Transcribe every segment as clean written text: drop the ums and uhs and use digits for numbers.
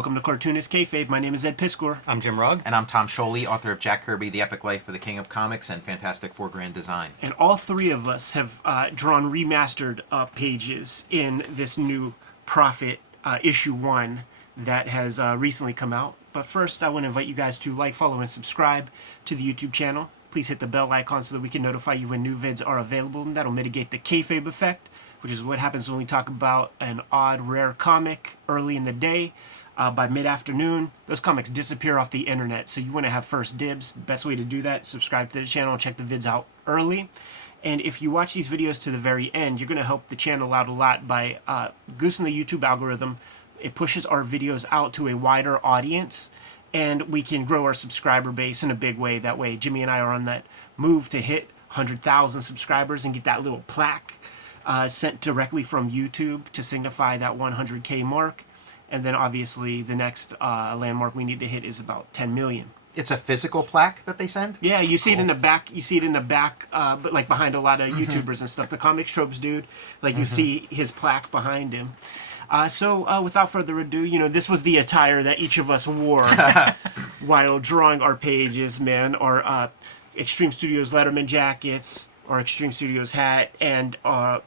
Welcome to Cartoonist Kayfabe. My name is Ed Piskor. I'm Jim Rugg. And I'm Tom Scholey, author of Jack Kirby, The Epic Life of the King of Comics, and Fantastic Four Grand Design. And all three of us have drawn remastered pages in this new Prophet issue 1 that has recently come out. But first, I want to invite you guys to like, follow, and subscribe to the YouTube channel. Please hit the bell icon so that we can notify you when new vids are available, and that'll mitigate the kayfabe effect, which is what happens when we talk about an odd, rare comic early in the day. By mid-afternoon, those comics disappear off the internet, so you want to have first dibs. The best way to do that, subscribe to the channel and check the vids out early. And if you watch these videos to the very end, you're going to help the channel out a lot by goosing the YouTube algorithm. It pushes our videos out to a wider audience, and we can grow our subscriber base in a big way. That way, Jimmy and I are on that move to hit 100,000 subscribers and get that little plaque sent directly from YouTube to signify that 100K mark. And then obviously the next landmark we need to hit is about 10 million. It's a physical plaque that they send? Yeah, you see it in the back. You see it in the back, but like behind a lot of YouTubers and stuff. The Comic Tropes dude, like you see his plaque behind him. So without further ado, you know, this was the attire that each of us wore while drawing our pages, man. Our Extreme Studios Letterman jackets, our Extreme Studios hat, and our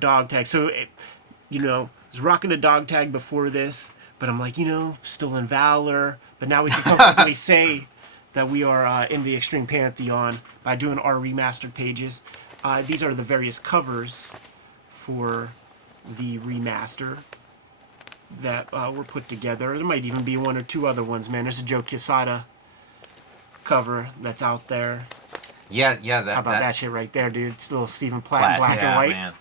dog tag. So, you know, I was rocking a dog tag before this, but I'm like, you know, Stolen Valor. But now we can comfortably say that we are in the Extreme Pantheon by doing our remastered pages. These are the various covers for the remaster that were put together. There might even be one or two other ones, man. There's a Joe Quesada cover that's out there. Yeah. How about that shit right there, dude? It's a little Stephen Platt, black and white. Man.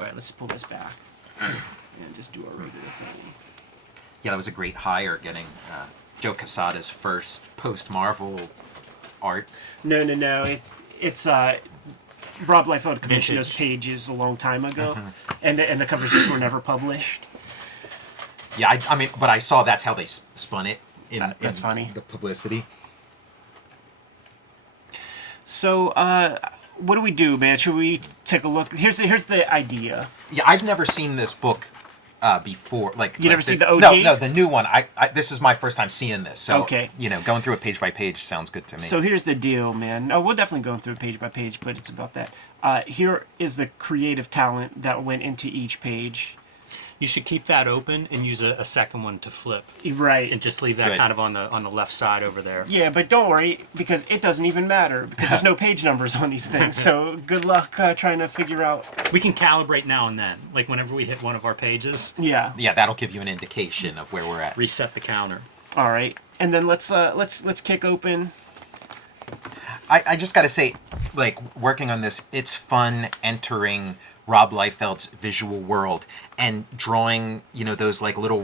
All right, let's pull this back and just do our regular thing. Yeah, that was a great hire, getting Joe Quesada's first post-Marvel art. No. It's Rob Liefeld commissioned those pages a long time ago, and the covers just were never published. Yeah, I mean, but I saw that's how they spun it That's in funny. The publicity. So, what do we do, man? Should we take a look? Here's the idea. Yeah, I've never seen this book before. You never seen the OG? No, the new one. I this is my first time seeing this. So, okay. You know, going through it page by page sounds good to me. So here's the deal, man. No, we'll definitely go through it page by page, but it's about that. Here is the creative talent that went into each page. You should keep that open and use a second one to flip. Right. And just leave that kind of on the left side over there. Yeah, but don't worry, because it doesn't even matter, because there's no page numbers on these things. So good luck trying to figure out. We can calibrate now and then, like whenever we hit one of our pages. Yeah. Yeah, that'll give you an indication of where we're at. Reset the counter. All right, and then let's kick open. I just got to say, like, working on this, it's fun entering Rob Liefeld's visual world and drawing, you know, those like little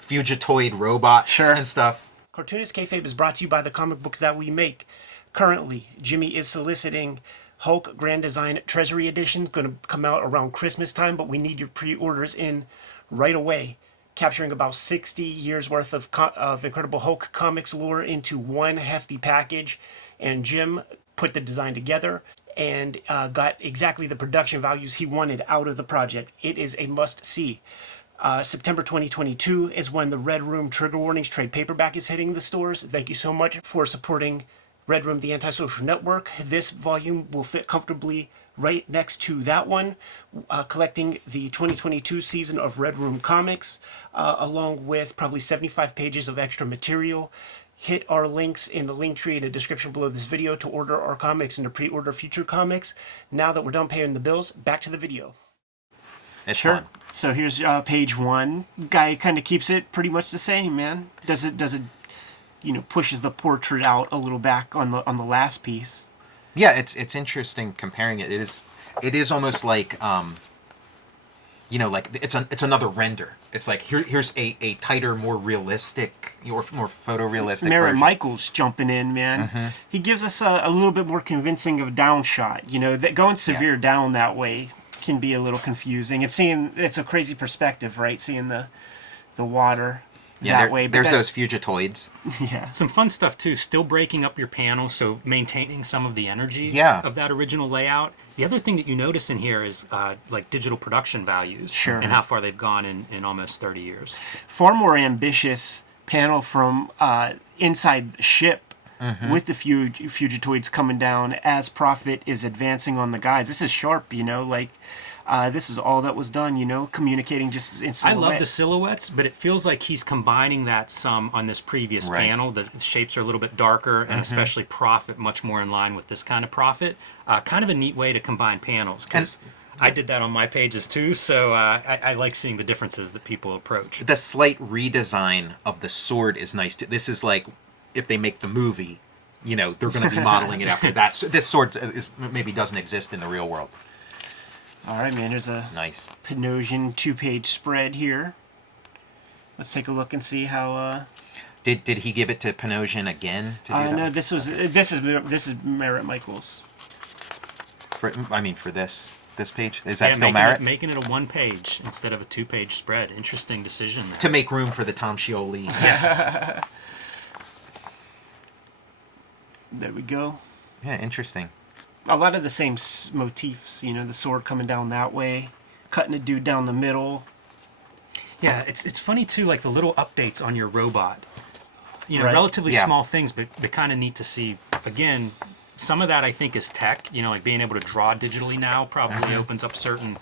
Fugitoid robots and stuff. Cartoonist Kayfabe is brought to you by the comic books that we make. Currently, Jimmy is soliciting Hulk Grand Design Treasury Edition. Going to come out around Christmas time, but we need your pre-orders in right away. Capturing about 60 years worth of Incredible Hulk comics lore into one hefty package. And Jim put the design together and got exactly the production values he wanted out of the project. It is a must-see. September 2022 is when the Red Room Trigger Warnings trade paperback is hitting the stores. Thank you so much for supporting Red Room, the Antisocial Network. This volume will fit comfortably right next to that one, collecting the 2022 season of Red Room comics, along with probably 75 pages of extra material. Hit our links in the link tree in the description below this video to order our comics and to pre-order future comics. Now that we're done paying the bills, back to the video. It's fun. So here's page 1. Guy kind of keeps it pretty much the same, man. Does it you know, pushes the portrait out a little back on the last piece. Yeah, it's interesting comparing it. It is almost like you know, like it's another render. It's like here's a tighter, more realistic, or more photorealistic Mary version. Michaels jumping in, man. He gives us a little bit more convincing of down shot. You know, that going severe down that way can be a little confusing. It's a crazy perspective, right? Seeing the water. that way. But There's those Fugitoids. Yeah. Some fun stuff too. Still breaking up your panels, so maintaining some of the energy of that original layout. The other thing that you notice in here is like digital production values, Sure, and how far they've gone in almost 30 years. Far more ambitious panel from inside the ship. With the Fugitoids coming down as Prophet is advancing on the guys. This is sharp, you know, like this is all that was done, you know, communicating just in silhouette. I love the silhouettes, but it feels like he's combining that some on this previous panel. The shapes are a little bit darker, and especially Prophet much more in line with this kind of Prophet. Kind of a neat way to combine panels, because I did that on my pages too, so I like seeing the differences that people approach. The slight redesign of the sword is nice too. This is like, if they make the movie, you know, they're going to be modeling it after that. So this sword maybe doesn't exist in the real world. All right, man. There's a Nice Panosian 2-page spread here. Let's take a look and see how. Did he give it to Panosian again to do that? No, this is Merritt Michaels. For this page, is that still making Merritt? Making it a 1-page instead of a 2-page spread. Interesting decision there. To make room for the Tom Scioli. Yes. There we go. Yeah, interesting. A lot of the same motifs, you know, the sword coming down that way, cutting a dude down the middle. Yeah, it's funny too, like the little updates on your robot. You know, Right. relatively small things, but kind of neat to see. Again, some of that I think is tech. You know, like being able to draw digitally now probably opens up certain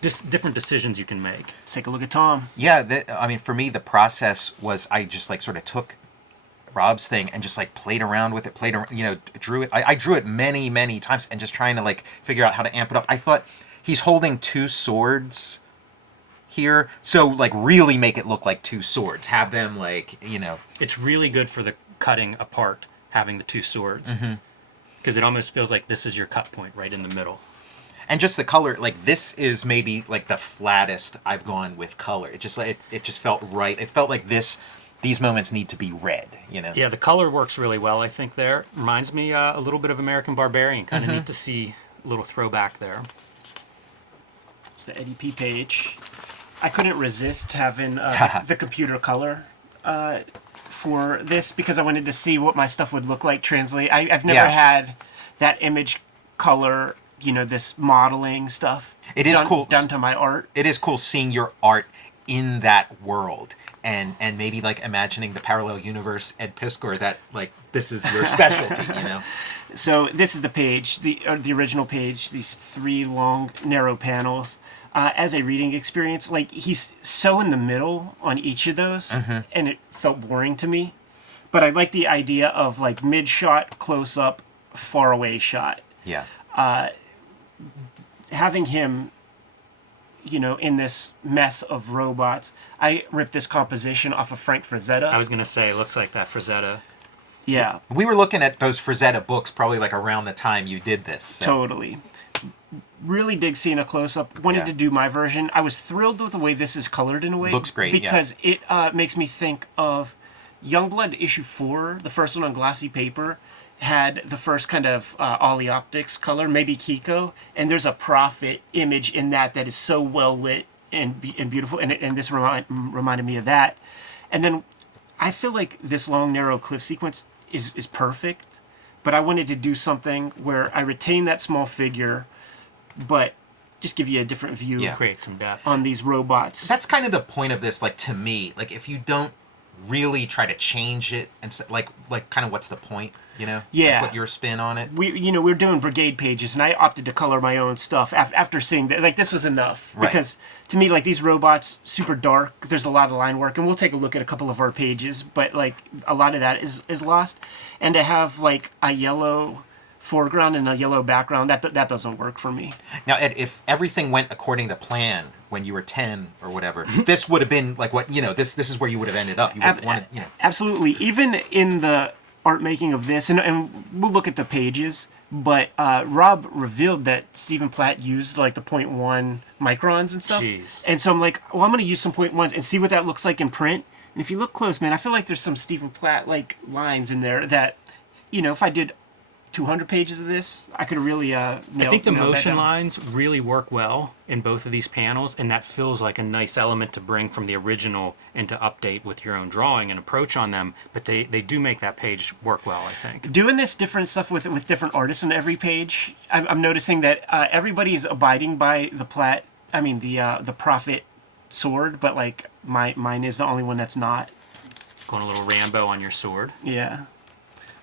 different decisions you can make. Let's take a look at Tom. Yeah, I mean, for me, the process was I just like sort of took Rob's thing and just like played around with it, you know, drew it. I drew it many, many times and just trying to like figure out how to amp it up. I thought he's holding two swords here, so like really make it look like two swords. Have them like, you know. It's really good for the cutting apart, having the two swords. Because it almost feels like this is your cut point right in the middle. And just the color, like this is maybe like the flattest I've gone with color. It just like it just felt right. It felt like these moments need to be red, you know. Yeah, the color works really well, I think, there. Reminds me a little bit of American Barbarian. Kind of neat to see a little throwback there. It's the Eddie P page. I couldn't resist having the computer color for this because I wanted to see what my stuff would look like translate. I've never had that image color, you know, this modeling stuff. It is cool. Done to my art. It is cool seeing your art in that world. And maybe like imagining the parallel universe, Ed Piskor, that like this is your specialty, you know. So this is the page, the original page. These 3 long, narrow panels. As a reading experience, like he's so in the middle on each of those, and it felt boring to me. But I like the idea of like mid shot, close up, far away shot. Yeah. Having him, you know, in this mess of robots. I ripped this composition off of Frank Frazetta. I was going to say, it looks like that Frazetta. Yeah. We were looking at those Frazetta books probably like around the time you did this. So. Totally. Really dig seeing a close-up. Wanted to do my version. I was thrilled with the way this is colored in a way. Looks great, because it makes me think of Youngblood issue 4, the first one on glossy paper, had the first kind of Ollie Optics color, maybe Kiko, and there's a Prophet image in that is so well lit and beautiful, and this reminded me of that. And then I feel like this long, narrow cliff sequence is perfect, but I wanted to do something where I retain that small figure, but just give you a different view Create some depth on these robots. That's kind of the point of this, like to me, like if you don't really try to change it and like kind of what's the point, you know? Yeah. Like, put your spin on it. We're doing brigade pages, and I opted to color my own stuff after seeing that. Like this was enough because to me, like these robots, super dark. There's a lot of line work, and we'll take a look at a couple of our pages, but like a lot of that is lost. And to have like a yellow foreground and a yellow background, that doesn't work for me. Now, Ed, if everything went according to plan when you were 10 or whatever, this would have been like what, you know, this is where you would have ended up. You would have wanted, you know. Absolutely. Even in the art making of this, and we'll look at the pages, but Rob revealed that Stephen Platt used like the 0.1 microns and stuff. Jeez. And so I'm like, well, I'm going to use some 0.1s and see what that looks like in print. And if you look close, man, I feel like there's some Stephen Platt like lines in there that, you know, if I did 200 pages of this, I could really I think the motion lines really work well in both of these panels, and that feels like a nice element to bring from the original and to update with your own drawing and approach on them. But they do make that page work well, I think. Doing this different stuff with different artists on every page, I'm noticing that everybody's abiding by the the Prophet sword, but like mine is the only one that's not. Going a little Rambo on your sword. Yeah.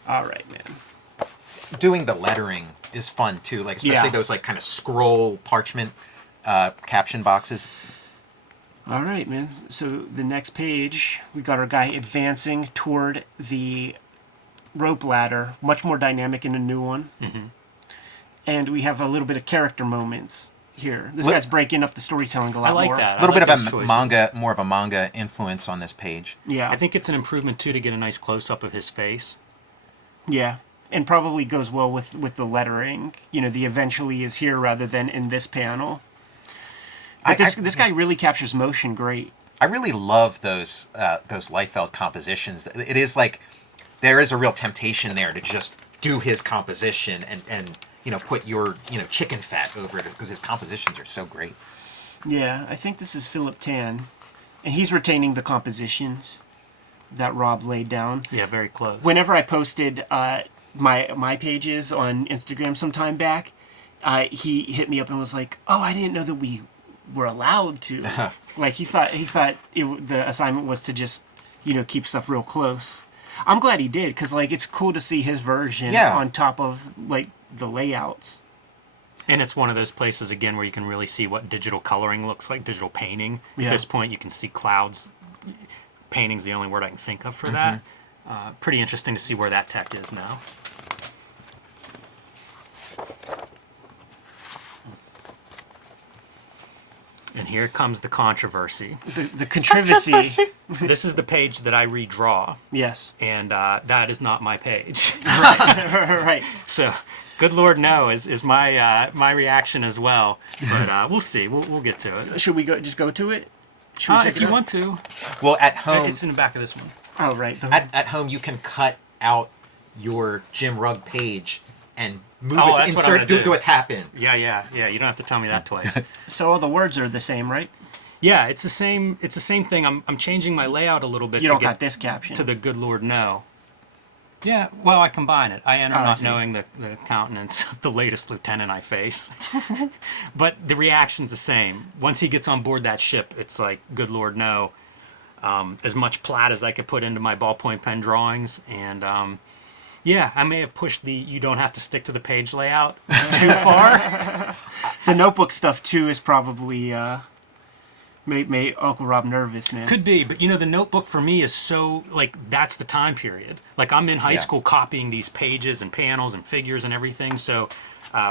All right, man. Doing the lettering is fun too, like especially those like kind of scroll parchment caption boxes. All right, man. So the next page, we got our guy advancing toward the rope ladder, much more dynamic in a new one. Mm-hmm. And we have a little bit of character moments here. This guy's breaking up the storytelling a lot more. I like that. A little bit of those a choices. manga, more of a manga influence on this page. Yeah. I think it's an improvement too to get a nice close up of his face. Yeah. And probably goes well with the lettering. You know, the eventually is here rather than in this panel. But this guy really captures motion great. I really love those Liefeld compositions. It is like there is a real temptation there to just do his composition and put your chicken fat over it because his compositions are so great. Yeah, I think this is Philip Tan, and he's retaining the compositions that Rob laid down. Yeah, very close. Whenever I posted my pages on Instagram some time back, he hit me up and was like, "Oh, I didn't know that we were allowed to." Like he thought the assignment was to just keep stuff real close. I'm glad he did because like it's cool to see his version on top of like the layouts. And it's one of those places again where you can really see what digital coloring looks like, digital painting. Yeah. At this point, you can see clouds. Painting's the only word I can think of for that. Pretty interesting to see where that tech is now. And here comes the controversy. The controversy. This is the page that I redraw, Yes. and that is not my page. Right. So, good Lord, no is my reaction as well. But we'll see. We'll get to it. Should we just go to it? Should we check If it you out? want to, Well, at home, it's in the back of this one. Oh, right. at home you can cut out your Jim Rugg page and move Oh, it, that's what I'm insert, gonna do a tap in. Yeah. You don't have to tell me that twice. So all the words are the same, right? Yeah, it's the same. It's the same thing. I'm changing my layout a little bit You to don't get got this caption. to the good Lord no. Yeah, well, I combine it. I enter I not see. knowing the countenance of the latest lieutenant I face. But the reaction's the same. Once he gets on board that ship, it's like, good Lord, no. As much plat as I could put into my ballpoint pen drawings. And, yeah, I may have pushed the you don't have to stick to the page layout too far. The notebook stuff, too, is probably made Uncle Rob nervous, man. Could be, but the notebook for me is so, like, that's the time period. Like, I'm in high school copying these pages and panels and figures and everything, so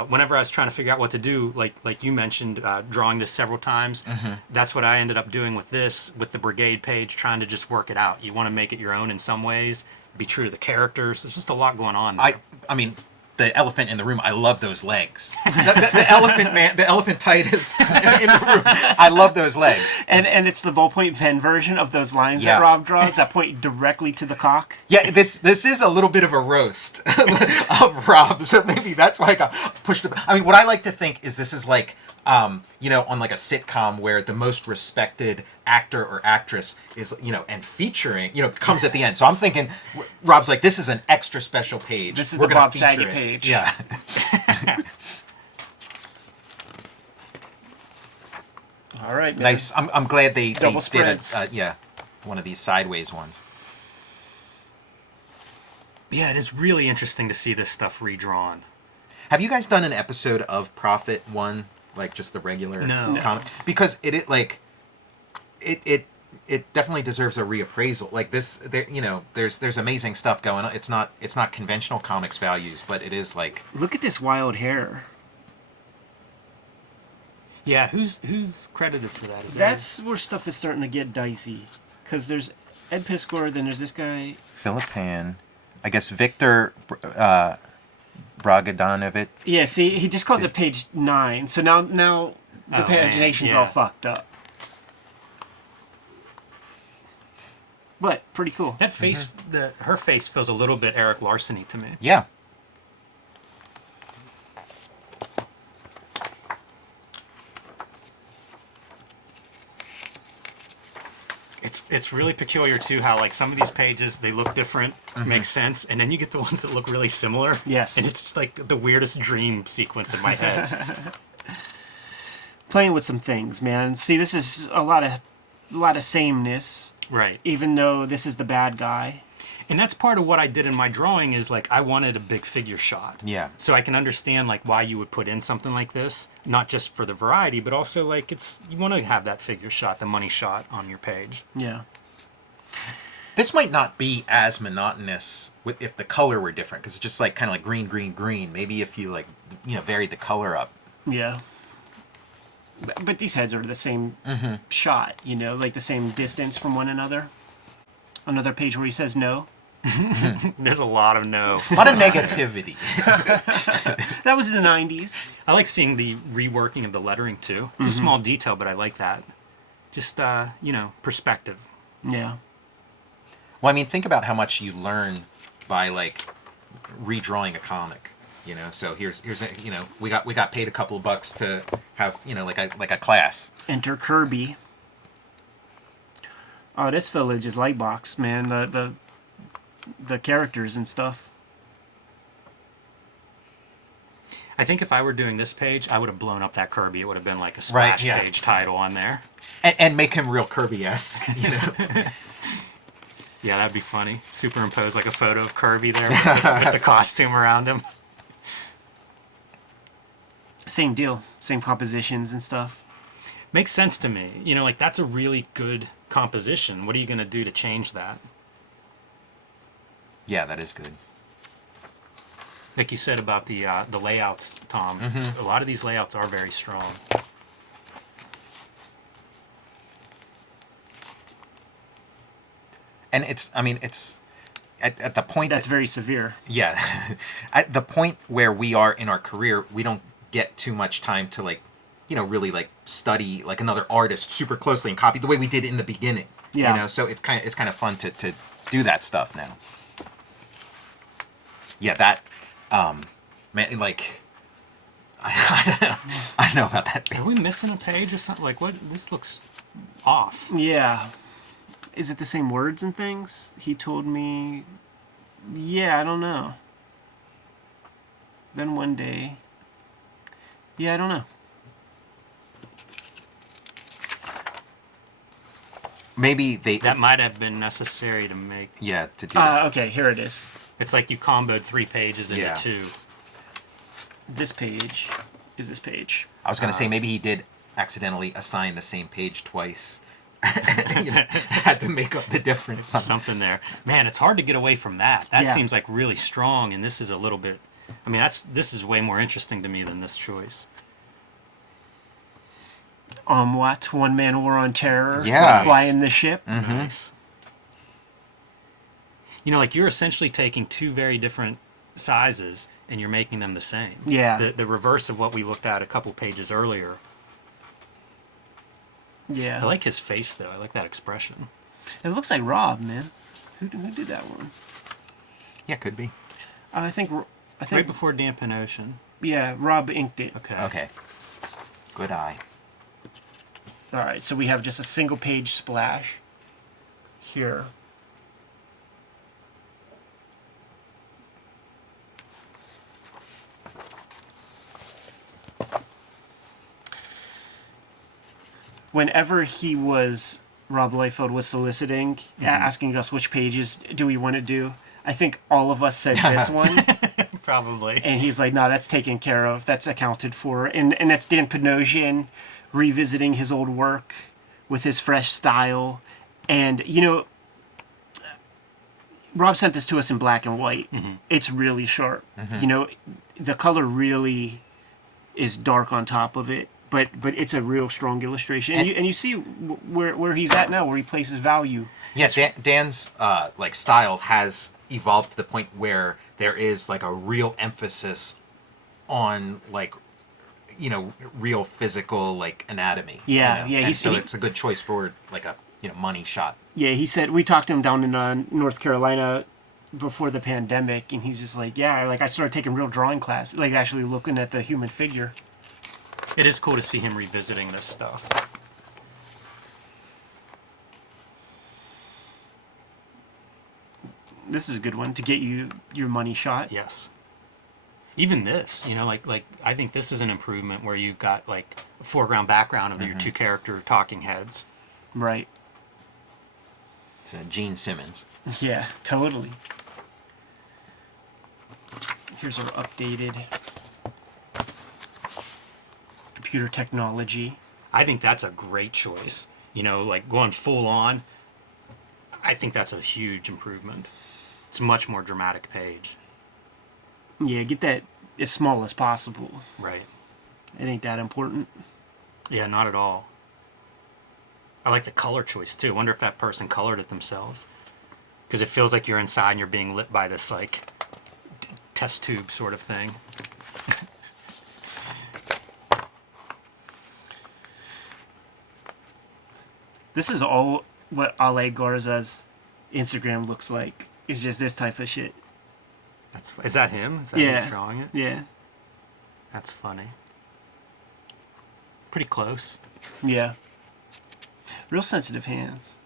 whenever I was trying to figure out what to do, like you mentioned, drawing this several times, that's what I ended up doing with this, with the Brigade page, trying to just work it out. You want to make it your own in some ways, be true to the characters. There's just a lot going on there. I mean, the elephant in the room. I love those legs. The elephant man, the elephantitis in the room. I love those legs. And it's the ballpoint pen version of those lines Yeah. that Rob draws that point directly to the cock. Yeah, this is a little bit of a roast of Rob, so maybe that's why I got pushed. I mean, what I like to think is this is like, on like a sitcom where the most respected actor or actress is, and featuring, comes at the end. So I'm thinking, Rob's like, this is an extra special page. This is We're the gonna Bob feature Saget it. page. Yeah. All right, man. Nice. I'm glad they Double did spreads. one of these sideways ones. Yeah, it is really interesting to see this stuff redrawn. Have you guys done an episode of Prophet One, like just the regular No. comic? Because it definitely deserves a reappraisal. Like this, there's amazing stuff going on. It's not conventional comics values, but it is like, Look at this wild hair. Yeah, who's credited for that? Is That's where stuff is starting to get dicey. Because there's Ed Piskor, then there's this guy. Philip Tan, I guess Victor Bragadanovich. Yeah, see, he just calls it page 9. So now the Oh, man, pagination's yeah. all fucked up. But pretty cool. that face? Her face feels a little bit Eric Larson-y to me. Yeah. It's really peculiar too how like some of these pages they look different, make sense, and then you get the ones that look really similar. Yes. And it's like the weirdest dream sequence in my head. Playing with some things, man. See, this is a lot of sameness, Right. even though this is the bad guy. And that's part of what I did in my drawing is like I wanted a big figure shot. Yeah. So I can understand like why you would put in something like this, not just for the variety, but also like you want to have that figure shot, the money shot on your page. Yeah. This might not be as monotonous if the color were different, because it's just like kind of like green, green, green. Maybe if you like, varied the color up. Yeah. But these heads are the same shot, like the same distance from one another. Another page where he says no. There's a lot of no. A lot of negativity. That was in the 90s. I like seeing the reworking of the lettering too. It's a small detail, but I like that. Just, perspective. Yeah. Well, I mean, think about how much you learn by like redrawing a comic. So here's we got paid a couple of bucks to have like a class. Enter Kirby. Oh, this village is Lightbox, man. The characters and stuff. I think if I were doing this page, I would have blown up that Kirby. It would have been like a splash page title on there. And make him real Kirby-esque, Yeah, that'd be funny. Superimpose like a photo of Kirby there with the costume around him. Same deal. Same compositions and stuff. Makes sense to me. Like that's a really good composition. What are you going to do to change that? Yeah, that is good. Like you said about the layouts, Tom. A lot of these layouts are very strong. And it's at the point That's very severe. Yeah. At the point where we are in our career, we don't get too much time to really like study like another artist super closely and copy the way we did in the beginning. Yeah. So it's kind of fun to do that stuff now. Yeah, that man, like I don't know about that. Are we missing a page or something? Like what? This looks off. Yeah. Is it the same words and things? He told me... Yeah, I don't know. Then one day... Yeah, I don't know. Maybe That might have been necessary to make... Yeah, to do that. Okay, here it is. It's like you comboed 3 pages into 2. This page is this page. I was going to say maybe he did accidentally assign the same page twice. Had to make up the difference. Something there. Man, it's hard to get away from that. That Yeah. seems like really strong, and this is a little bit... I mean, this is way more interesting to me than this choice. What? One Man War on Terror? Yeah. Flying the ship? Nice. Like you're essentially taking 2 very different sizes, and you're making them the same. Yeah. The reverse of what we looked at a couple pages earlier. Yeah. I like his face, though. I like that expression. It looks like Rob, man. Who did that one? Yeah, could be. I think Right before Dampen Ocean. Yeah, Rob inked it. Okay. Good eye. All right, so we have just a single page splash here. Whenever Rob Liefeld was soliciting, asking us which pages do we want to do, I think all of us said this one. Probably. And he's like, no, that's taken care of. That's accounted for. And that's Dan Panosian revisiting his old work with his fresh style. And, Rob sent this to us in black and white. Mm-hmm. It's really sharp. Mm-hmm. The color really is dark on top of it. But it's a real strong illustration. And you see where he's at now, where he places value. Yes, Dan's style has evolved to the point where there is like a real emphasis on real physical anatomy. Yeah, yeah. It's a good choice for like a money shot. Yeah, he said we talked to him down in North Carolina before the pandemic, and he's just like, yeah, I started taking real drawing class, actually looking at the human figure. It is cool to see him revisiting this stuff. This is a good one to get you your money shot. Yes. Even this, like I think this is an improvement where you've got like a foreground background of your two character talking heads. Right. It's Gene Simmons. Yeah, totally. Here's our updated computer technology. I think that's a great choice. Like going full on, I think that's a huge improvement. It's a much more dramatic page. Yeah, get that as small as possible. Right. It ain't that important. Yeah, not at all. I like the color choice too. I wonder if that person colored it themselves. Because it feels like you're inside and you're being lit by this like test tube sort of thing. This is all what Ale Garza's Instagram looks like. It's just this type of shit. Is that him? Is that who's drawing it? Yeah. That's funny. Pretty close. Yeah. Real sensitive hands.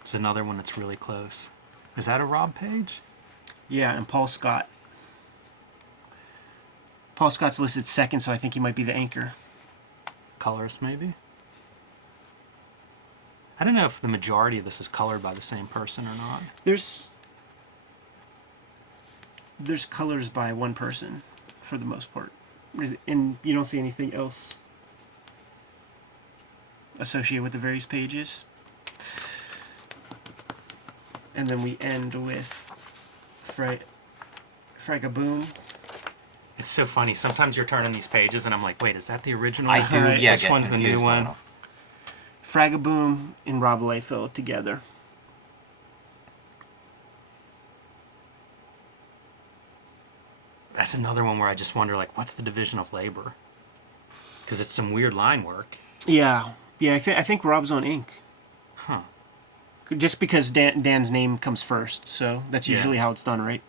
It's another one that's really close. Is that a Rob page? Yeah, and Paul Scott. Paul Scott's listed second, so I think he might be the anchor. Colorist, maybe? I don't know if the majority of this is colored by the same person or not. There's colors by one person, for the most part. And you don't see anything else associated with the various pages. And then we end with Fragaboom. It's so funny. Sometimes you're turning these pages and I'm like, wait, is that the original? I do, Right. yeah. Which get one's the new confused one? on Fragaboom and Rob Liefeld together. That's another one where I just wonder, like, what's the division of labor? Because it's some weird line work. Yeah. Yeah, I think Rob's on ink. Huh. Just because Dan's name comes first, so that's usually how it's done, right?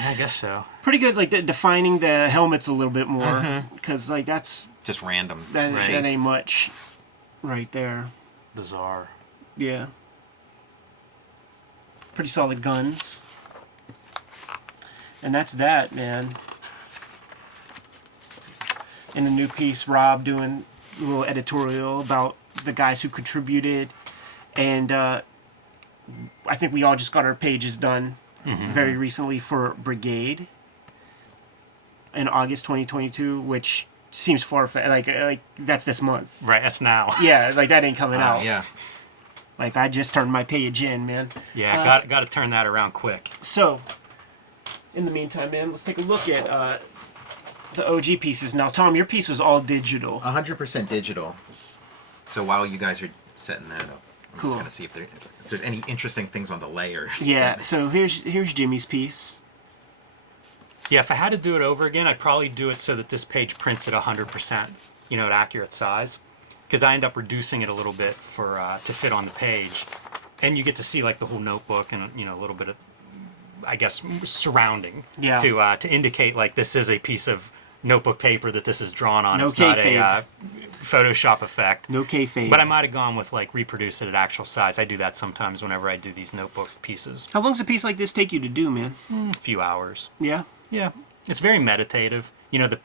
Yeah, I guess so. Pretty good, like defining the helmets a little bit more, because like that's just random. that Right. ain't much, right there. Bizarre. Yeah. Pretty solid guns. And that's that, man. In the new piece, Rob doing a little editorial about the guys who contributed. And I think we all just got our pages done very recently for Brigade in August 2022, which seems far-fetched. Like that's this month. Right, that's now. Yeah, like that ain't coming out. Yeah. Like I just turned my page in, man. Yeah, got to turn that around quick. So, in the meantime, man, let's take a look at the OG pieces. Now, Tom, your piece was all digital. 100% digital. So while you guys are setting that up, I'm Cool. just gonna see if there's any interesting things on the layers. Yeah. So here's Jimmy's piece. Yeah, if I had to do it over again, I'd probably do it so that this page prints at 100%, at accurate size. Because I end up reducing it a little bit for to fit on the page. And you get to see like the whole notebook and, a little bit of, I guess, surrounding. Yeah. To indicate like this is a piece of notebook paper that this is drawn on. No It's not kayfabe. a Photoshop effect. No kayfabe. But I might have gone with like reproduce it at actual size. I do that sometimes whenever I do these notebook pieces. How long's a piece like this take you to do, man? A few hours. Yeah. Yeah. It's very meditative. The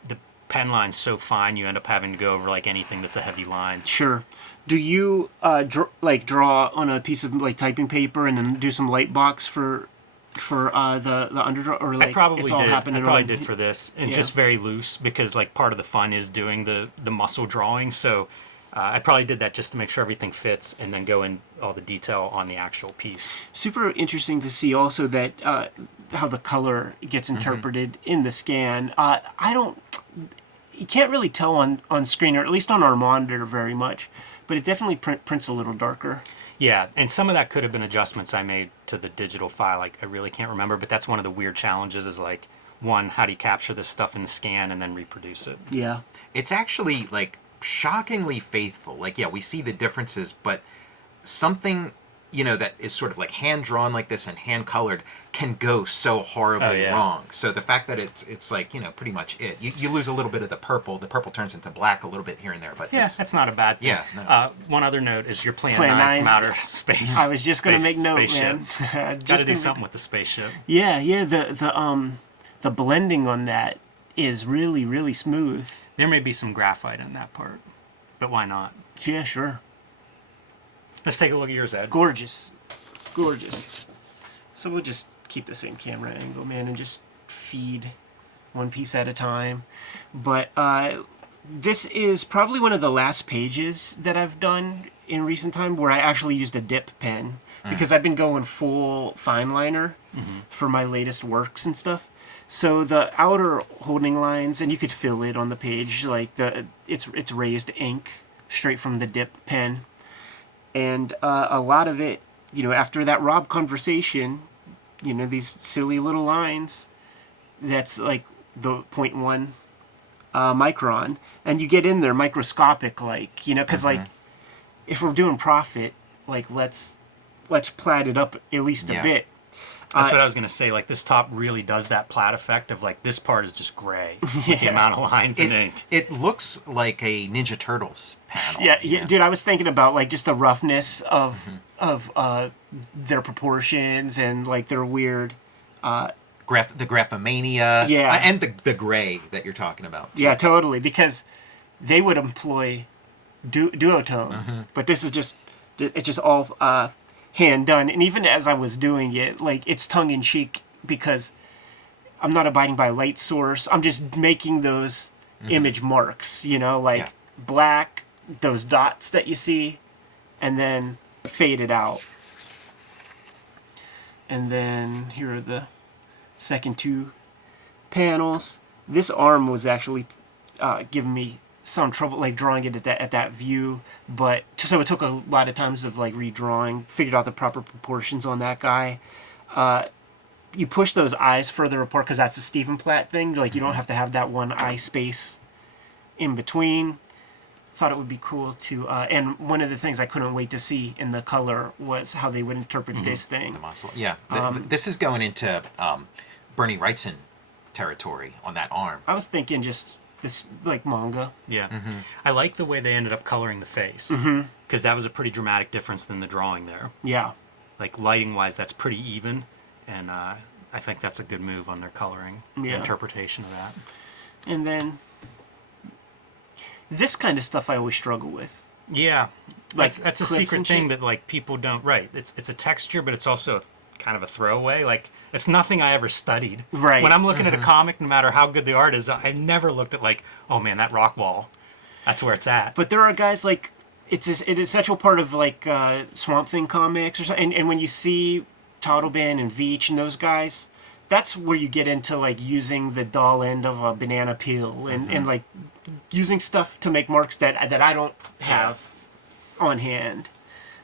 pen line's so fine you end up having to go over like anything that's a heavy line. Sure. Do you draw on a piece of like typing paper and then do some light box for the underdraw, or like I probably it's all did. I happening probably on- did for this, and Yeah. just very loose because like part of the fun is doing the muscle drawing. So I probably did that just to make sure everything fits, and then go in all the detail on the actual piece. Super interesting to see also that how the color gets interpreted in the scan. You can't really tell on screen, or at least on our monitor, very much, but it definitely prints a little darker. Yeah, and some of that could have been adjustments I made to the digital file. Like I really can't remember, but that's one of the weird challenges. Is like, one, how do you capture this stuff in the scan and then reproduce it? Yeah. It's actually like shockingly faithful. Like, yeah, we see the differences, but something you know, that is sort of like hand drawn like this and hand colored can go so horribly wrong. So the fact that it's like, you know, pretty much it. You lose a little bit of the purple. The purple turns into black a little bit here and there, but that's not a bad thing. Yeah. No. One other note is you're playing Plan 9 from 9's outer space. I was just gonna make note, spaceship. man. Got to do something with the spaceship. Yeah. The blending on that is really, really smooth. There may be some graphite in that part, but why not? Yeah, sure. Let's take a look at yours, Ed. Gorgeous. So we'll just keep the same camera angle, man, and just feed one piece at a time. But this is probably one of the last pages that I've done in recent time where I actually used a dip pen because I've been going full fine liner for my latest works and stuff. So the outer holding lines, and you could fill it on the page, like it's raised ink straight from the dip pen. And a lot of it, you know, after that Rob conversation, you know, these silly little lines, that's like the 0.1 micron. And you get in there microscopic, like, you know, because, like, if we're doing profit, like, let's plat it up at least a bit. That's what I was going to say. Like, this top really does that plat effect of, like, this part is just gray with the amount of lines and ink. It looks like a Ninja Turtles panel. Yeah, dude, I was thinking about, like, just the roughness of their proportions and, like, their weird... the graphomania. Yeah. And the gray that you're talking about. Yeah, totally, because they would employ duotone, but this is just... It's just all... hand done. And even as I was doing it, like, it's tongue-in-cheek because I'm not abiding by light source. I'm just making those image marks, you know, like black, those dots that you see, and then fade it out. And then here are the second 2 panels. This arm was actually giving me some trouble, like, drawing it at that view, but so it took a lot of times of, like, redrawing, figured out the proper proportions on that guy. You push those eyes further apart because that's a Stephen Platt thing. Like, you don't have to have that one eye space in between. Thought it would be cool to, and one of the things I couldn't wait to see in the color was how they would interpret this thing. The muscle. Yeah. This is going into Bernie Wrightson territory on that arm. I was thinking just this, like, manga. Yeah. I like the way they ended up coloring the face because that was a pretty dramatic difference than the drawing there. Yeah. Like, lighting wise, that's pretty even, and I think that's a good move on their coloring interpretation of that. And then this kind of stuff I always struggle with. Yeah, Like, that's a cliffs secret and thing shit? that, like, people don't. Right, it's a texture, but it's also kind of a throwaway. Like, it's nothing I ever studied. Right. When I'm looking at a comic, no matter how good the art is, I never looked at, like, oh man, that rock wall, that's where it's at. But there are guys, like, it's an essential part of, like, Swamp Thing comics or something. And when you see Toddlebin and Veach and those guys, that's where you get into, like, using the dull end of a banana peel and like, using stuff to make marks that I don't have on hand.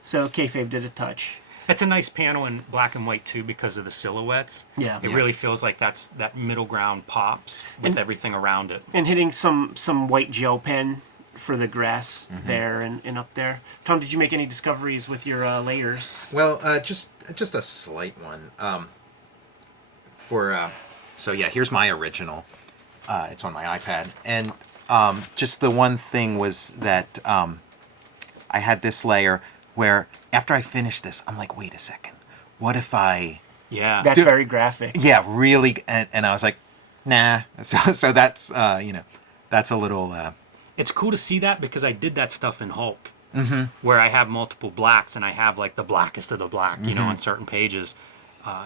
So Kayfabe did a touch. It's a nice panel in black and white too because of the silhouettes. Yeah. It really feels like that middle ground pops with everything around it. And hitting some white gel pen for the grass there and up there. Tom, did you make any discoveries with your layers? Well, just a slight one. So yeah, here's my original. It's on my iPad, and just the one thing was that I had this layer where after I finished this, I'm like, wait a second, what if I? Yeah, That's very graphic. Yeah, really, and I was like, nah. So that's that's a little. it's cool to see that because I did that stuff in Hulk, where I have multiple blacks and I have, like, the blackest of the black, you know, on certain pages.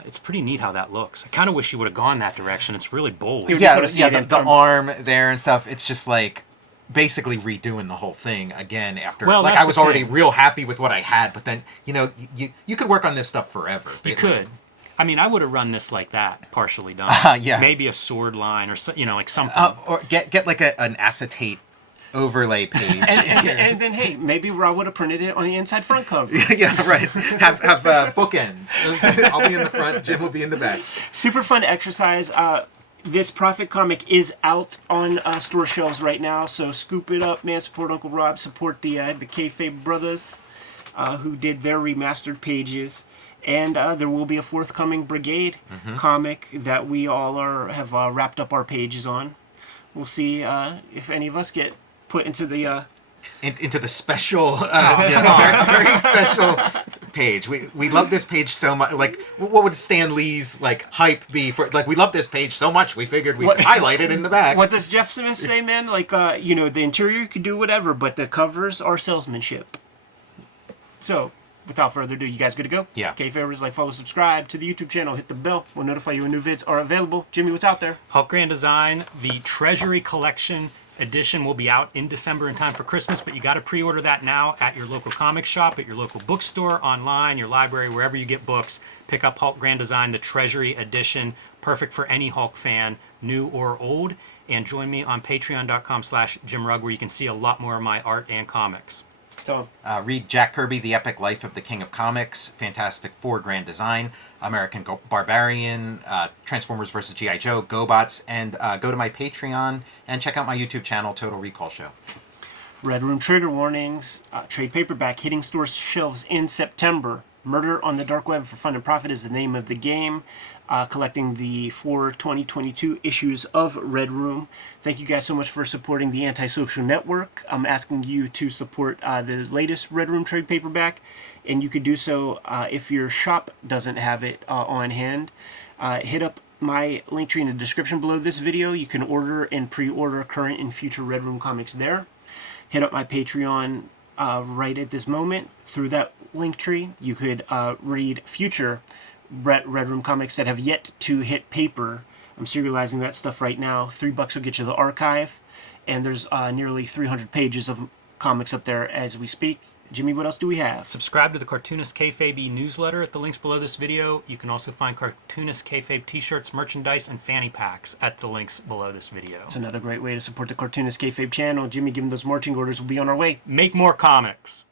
It's pretty neat how that looks. I kind of wish you would have gone that direction. It's really bold. The arm there and stuff. It's just like basically redoing the whole thing again after. Well, like, that's I was the already thing. real happy with what I had, but then you could work on this stuff forever. You could. I mean, I would have run this like that, partially done. Yeah. Maybe a sword line or so, you know, like something. Or get like an acetate overlay page. And then, hey, maybe Rob would have printed it on the inside front cover. Yeah, right. Have bookends. I'll be in the front. Jim will be in the back. Super fun exercise. This Prophet comic is out on store shelves right now, so scoop it up, man. Support Uncle Rob. Support the Kayfabe brothers. who did their remastered pages. And there will be a forthcoming Brigade comic that we all have wrapped up our pages on. We'll see if any of us get put into the into the special, very, very special page. We love this page so much. Like, what would Stan Lee's like hype be for? Like, we love this page so much, we figured we'd highlight it in the back. What does Jeff Smith say, man? Like, the interior could do whatever, but the covers are salesmanship. So, without further ado, you guys good to go? Yeah. Kayfabers, like, follow, subscribe to the YouTube channel, hit the bell. We'll notify you when new vids are available. Jimmy, what's out there? Hulk Grand Design, the Treasury Collection edition will be out in December in time for Christmas, but you got to pre-order that now at your local comic shop, at your local bookstore, online, your library, wherever you get books. Pick up Hulk Grand Design, the Treasury edition, perfect for any Hulk fan, new or old. And join me on patreon.com/JimRugg, where you can see a lot more of my art and comics. So, Read Jack Kirby, The Epic Life of the King of Comics, Fantastic Four Grand Design, American Barbarian, Transformers vs. G.I. Joe, GoBots, and go to my Patreon and check out my YouTube channel, Total Recall Show. Red Room trigger warnings, trade paperback hitting store shelves in September. Murder on the Dark Web for Fun and Profit is the name of the game. Collecting the 2022 issues of Red Room. Thank you guys so much for supporting the Antisocial Network. I'm asking you to support the latest Red Room trade paperback, and you could do so if your shop doesn't have it on hand. Hit up my link tree in the description below this video. You can order and pre-order current and future Red Room comics there. Hit up my Patreon right at this moment. Through that link tree, you could read future Red Room comics that have yet to hit paper. I'm serializing that stuff right now. $3 will get you the archive, and there's nearly 300 pages of comics up there as we speak. Jimmy, what else do we have? Subscribe to the Cartoonist Kayfabe newsletter at the links below this video. You can also find Cartoonist Kayfabe t-shirts, merchandise, and fanny packs at the links below this video. It's another great way to support the Cartoonist Kayfabe channel. Jimmy, give him those marching orders. We'll be on our way. Make more comics.